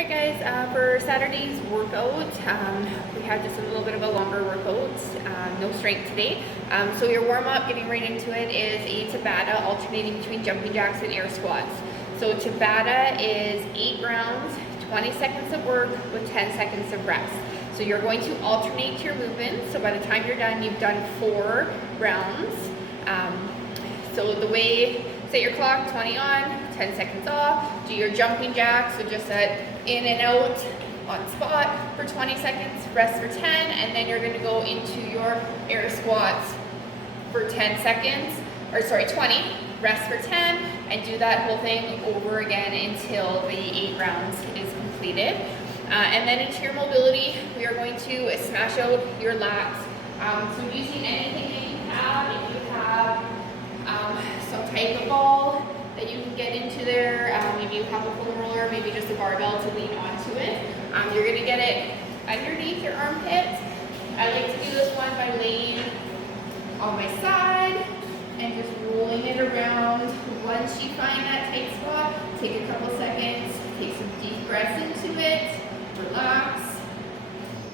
Alright guys, for Saturday's workout, we had just a little bit of a longer workout, no strength today. So your warm-up, getting right into it, is a Tabata alternating between jumping jacks and air squats. So Tabata is 8 rounds, 20 seconds of work with 10 seconds of rest. So you're going to alternate your movements, so by the time you're done, you've done 4 rounds. So the way, set your clock, 20 on, 10 seconds off, do your jumping jacks, so just that in and out on spot for 20 seconds, rest for 10, and then you're going to go into your air squats for 10 seconds, or sorry, 20, rest for 10, and do that whole thing over again until the 8 rounds is completed. And then into your mobility, we are going to smash out your lats. So using anything that you have, if you have some type of ball that you can get into there, maybe you have a foam roller, maybe just a barbell to lean onto it. You're going to get it underneath your armpits. I like to do this one by laying on my side and just rolling it around. Once you find that tight spot, take a couple seconds, take some deep breaths into it, relax,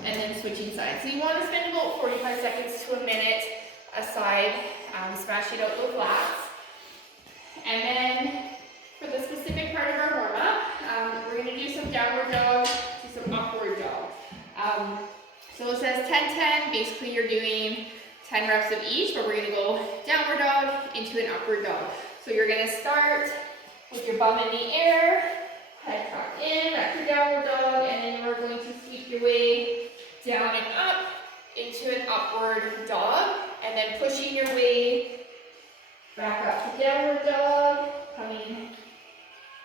and then switching sides. So you want to spend about 45 seconds to a minute aside, smashing out those lats. And then for the specific part of our warm-up, we're going to do some downward dog to some upward dog. So it says 10-10, basically you're doing 10 reps of each, but we're going to go downward dog into an upward dog. So you're going to start with your bum in the air, head cocked in, back to downward dog, and then you're going to sweep your way down and up into an upward dog, and then pushing your way back up to downward dog, coming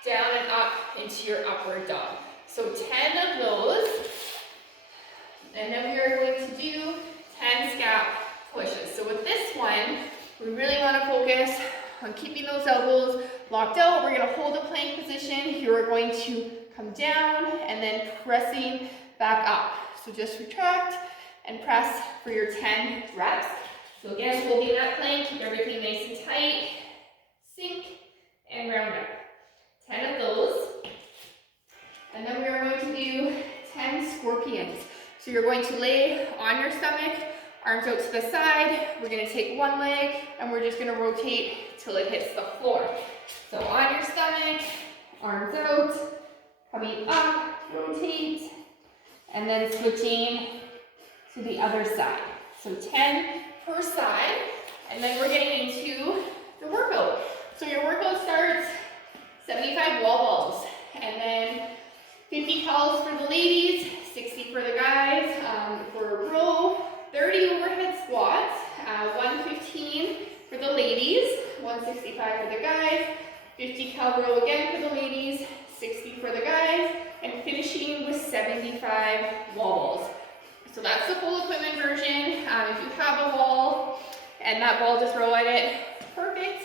down and up into your upward dog. So 10 of those, and then we are going to do 10 scap pushes. So with this one, we really want to focus on keeping those elbows locked out. We're going to hold a plank position. You are going to come down and then pressing back up. So just retract and press for your 10 reps. So again, holding that plank, keep everything nice and tight, sink and round up. 10 of those. And then we are going to do 10 scorpions. So you're going to lay on your stomach, arms out to the side. We're going to take one leg and we're just going to rotate till it hits the floor. So on your stomach, arms out, coming up, rotate, and then switching to the other side. So 10 per side, and then we're getting into the workout. So your workout starts 75 wall balls, and then 50 cals for the ladies, 60 for the guys. For row, 30 overhead squats, 115 for the ladies, 165 for the guys, 50 cal row again for the ladies, 60 for the guys, and finishing with 75 wall balls. So that's the full equipment version. If you have a wall and that ball to throw at it, perfect.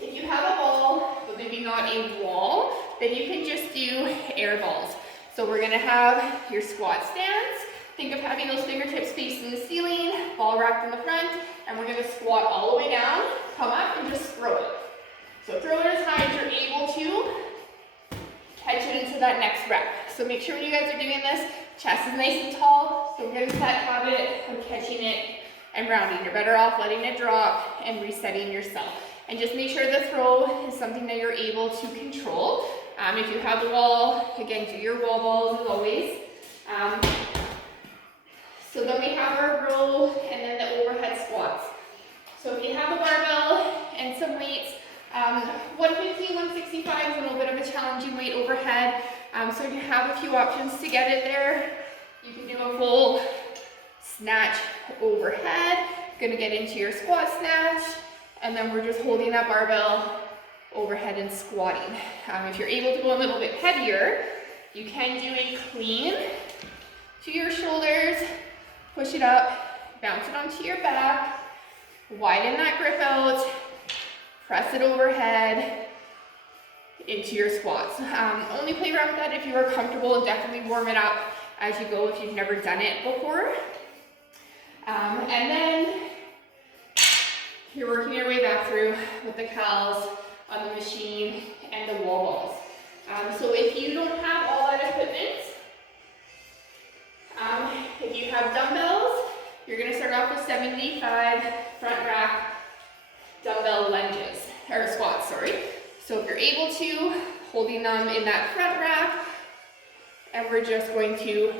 If you have a ball, but maybe not a wall, then you can just do air balls. So we're gonna have your squat stance. Think of having those fingertips facing the ceiling, ball racked in the front, and we're gonna squat all the way down, come up and just throw it. So throw it as high as you're able to, catch it into that next rep. So make sure when you guys are doing this, chest is nice and tall, so we're getting that habit of catching it and rounding. You're better off letting it drop and resetting yourself. And just make sure the throw is something that you're able to control. If you have the wall, again, do your wall balls as always. So then we have our row and then the overhead squats. So if you have a barbell and some weights, 150, 165 is a little bit of a challenging weight overhead. So you have a few options to get it there. You can do a full snatch overhead. Gonna get into your squat snatch, and then we're just holding that barbell overhead and squatting. If you're able to go a little bit heavier, you can do a clean to your shoulders, push it up, bounce it onto your back, widen that grip out, press it overhead into your squats. Only play around with that if you are comfortable, and definitely warm it up as you go if you've never done it before. And then you're working your way back through with the cals on the machine and the wall balls. So if you don't have able to, holding them in that front rack, and we're just going to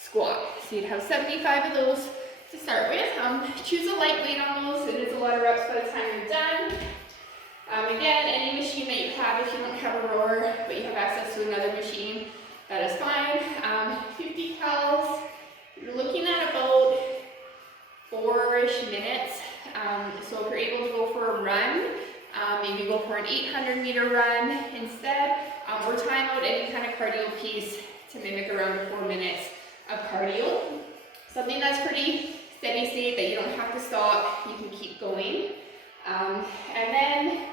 squat. So you'd have 75 of those to start with. Choose a light weight on those. It is a lot of reps by the time you're done. Again, any machine that you have, if you don't have a rower, but you have access to another machine, that is fine. 50 cals, you're looking at about 4-ish minutes. So if you're able to go for a run, maybe go for an 800-meter run instead, or time out any kind of cardio piece to mimic around 4 minutes of cardio. Something that's pretty steady state that you don't have to stop, you can keep going. And then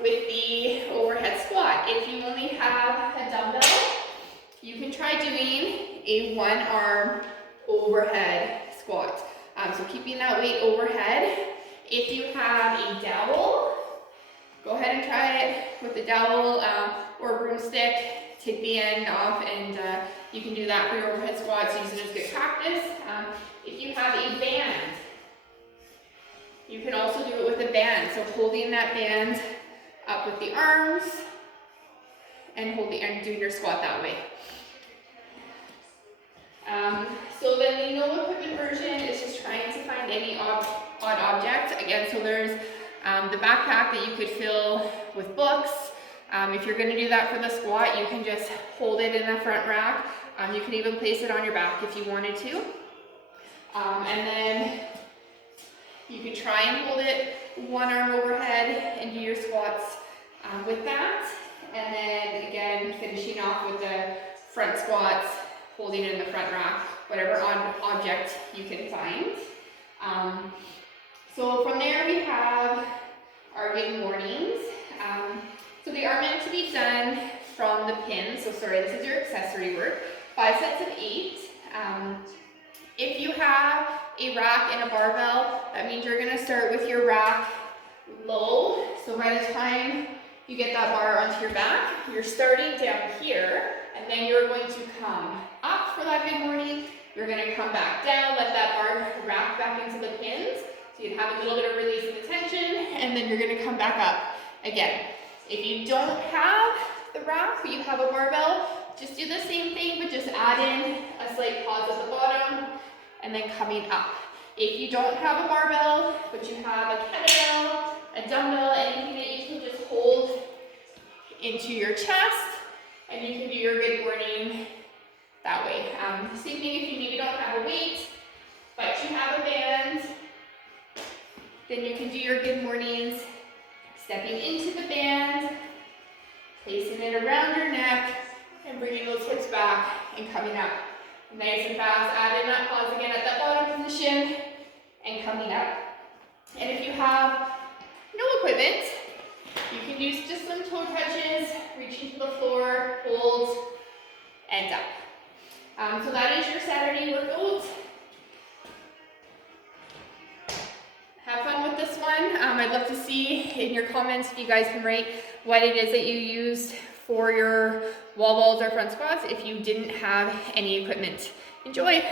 with the overhead squat, if you only have a dumbbell, you can try doing a 1-arm overhead squat. So keeping that weight overhead. If you have a dowel, go ahead and try it with the dowel or broomstick. Take the end off, and you can do that for your overhead squats. Use it as good practice. If you have a band, you can also do it with a band. So holding that band up with the arms and doing your squat that way. So then the no equipment version is just trying to find any odd object. Again, so there's the backpack that you could fill with books. If you're going to do that for the squat, you can just hold it in the front rack. You can even place it on your back if you wanted to. And then you can try and hold it 1 arm overhead and do your squats with that. And then again, finishing off with the front squats, holding it in the front rack, whatever object you can find. So from there we have our good mornings. So they are meant to be done from the pin. So sorry, this is your accessory work. 5 sets of 8. If you have a rack and a barbell, that means you're gonna start with your rack low. So by the time you get that bar onto your back, you're starting down here, and then you're going to come up for that good morning. You're gonna come back down, let that bar rack back into the pins. So you'd have a little bit of release of the tension, and then you're gonna come back up again. If you don't have the rack, but you have a barbell, just do the same thing, but just add in a slight pause at the bottom, and then coming up. If you don't have a barbell, but you have a kettlebell, a dumbbell, anything that you can just hold into your chest, and you can do your good morning that way. Same thing if you maybe don't have a weight, but you have a band, then you can do your good mornings, stepping into the band, placing it around your neck, and bringing those hips back and coming up. Nice and fast, add in that pause again at that bottom position, and coming up. And if you have no equipment, you can use just some toe touches, reaching to the floor, hold, and up. So that is your Saturday workout. Have fun with this one. I'd love to see in your comments if you guys can write what it is that you used for your wall balls or front squats if you didn't have any equipment. Enjoy!